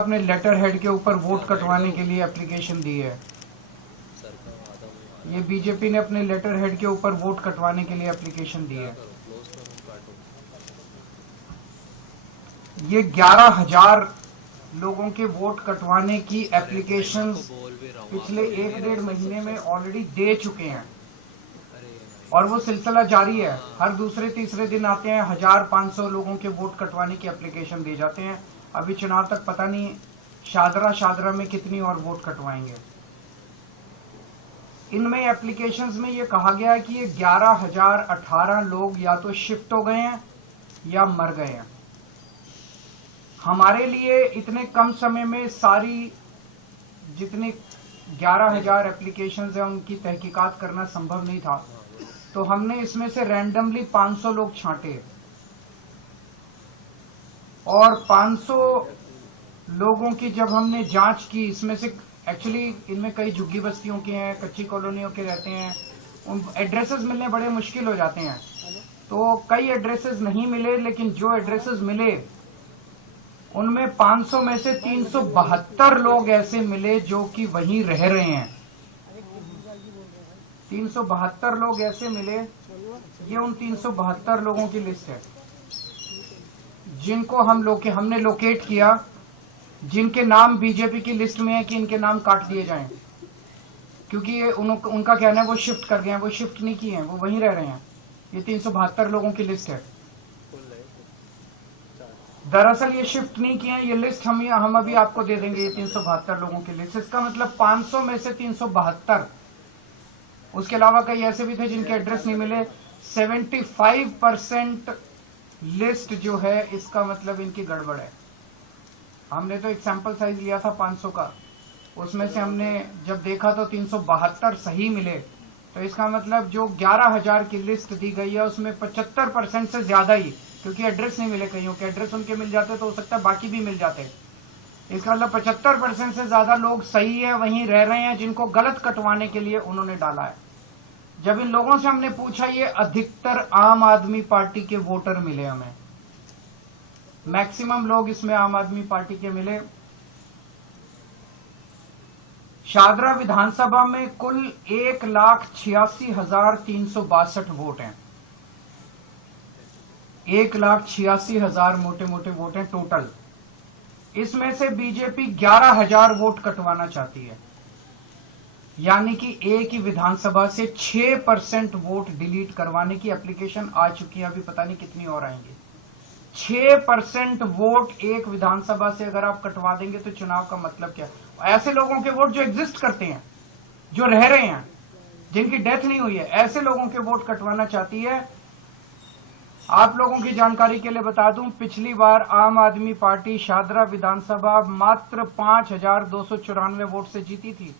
अपने letter head के ऊपर वोट कटवाने के लिए एप्लीकेशन दी है। ये बीजेपी ने अपने लेटर हेड के ऊपर वोट कटवाने के लिए एप्लीकेशन दी है। ये 11,000 लोगों के वोट कटवाने की एप्लीकेशन पिछले 1-1.5 महीने में ऑलरेडी दे चुके हैं और वो सिलसिला जारी है। हर दूसरे तीसरे दिन आते हैं 1,500 लोगों के वोट कटवाने की एप्लीकेशन दे जाते हैं। अभी चुनाव तक पता नहीं शादरा में कितनी और वोट कटवाएंगे। इनमें एप्लीकेशंस में ये कहा गया है कि ये 11,018 लोग या तो शिफ्ट हो गए हैं या मर गए हैं। हमारे लिए इतने कम समय में सारी जितनी 11,000 एप्लीकेशंस हैं उनकी तहकीकात करना संभव नहीं था, तो हमने इसमें से रैंडमली 500 लोग छांटे और 500 लोगों की जब हमने जांच की, इसमें से एक्चुअली इनमें कई झुग्गी बस्तियों के हैं, कच्ची कॉलोनियों के रहते हैं, उन एड्रेसेस मिलने बड़े मुश्किल हो जाते हैं। तो कई एड्रेसेस नहीं मिले, लेकिन जो एड्रेसेस मिले उनमें 500 में से 372 लोग ऐसे मिले जो कि वहीं रह रहे हैं। 372 लोग ऐसे मिले। ये उन 372 लोगों की लिस्ट है जिनको हमने लोकेट किया, जिनके नाम बीजेपी की लिस्ट में है कि इनके नाम काट दिए जाएं, क्योंकि ये उनका कहना है वो शिफ्ट कर गए हैं। वो शिफ्ट नहीं किए हैं, वो वहीं रह रहे हैं। ये 372 लोगों की लिस्ट है। दरअसल ये शिफ्ट नहीं किए हैं। ये लिस्ट हम अभी आपको दे देंगे, ये 372 लोगों की लिस्ट। इसका मतलब 500 में से 372, उसके अलावा कई ऐसे भी थे जिनके एड्रेस नहीं मिले। 75% लिस्ट जो है, इसका मतलब इनकी गड़बड़ है। हमने तो एक सैंपल साइज लिया था 500 का, उसमें से हमने जब देखा तो 372 सही मिले। तो इसका मतलब जो 11,000 की लिस्ट दी गई है उसमें 75% से ज्यादा ही, क्योंकि एड्रेस नहीं मिले, कईयों के एड्रेस उनके मिल जाते तो हो सकता है बाकी भी मिल जाते। इसका मतलब 75% से ज्यादा लोग सही है, वहीं रह रहे हैं, जिनको गलत कटवाने के लिए उन्होंने डाला है। जब इन लोगों से हमने पूछा, ये अधिकतर आम आदमी पार्टी के वोटर मिले हमें। मैक्सिमम लोग इसमें आम आदमी पार्टी के मिले। शादरा विधानसभा में कुल 1,86,362 वोट हैं। 1,86,000 मोटे मोटे वोट हैं टोटल। इसमें से बीजेपी 11,000 वोट कटवाना चाहती है, यानी कि एक ही विधानसभा से 6% वोट डिलीट करवाने की एप्लीकेशन आ चुकी है। अभी पता नहीं कितनी और आएंगी। 6% वोट एक विधानसभा से अगर आप कटवा देंगे तो चुनाव का मतलब क्या? ऐसे लोगों के वोट जो एग्जिस्ट करते हैं, जो रह रहे हैं, जिनकी डेथ नहीं हुई है, ऐसे लोगों के वोट कटवाना चाहती है। आप लोगों की जानकारी के लिए बता दूं, पिछली बार आम आदमी पार्टी शादरा विधानसभा मात्र 5,294 वोट से जीती थी।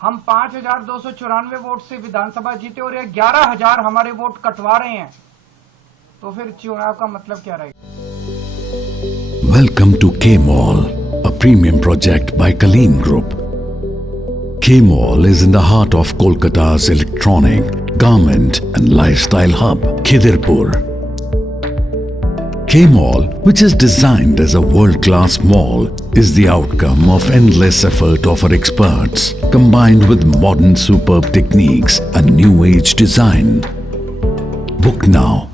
हम 5,294 वोट से विधानसभा जीते और 11,000 हमारे वोट कटवा रहे हैं, तो फिर चुनाव का मतलब क्या रहेगा? Welcome to K-Mall, a premium project by Kaleen Group. K-Mall is in the heart of Kolkata's electronic, garment and lifestyle hub, Khidirpur. K-Mall, which is designed as a world-class mall, is the outcome of endless effort of our experts, combined with modern superb techniques and new age design. Book now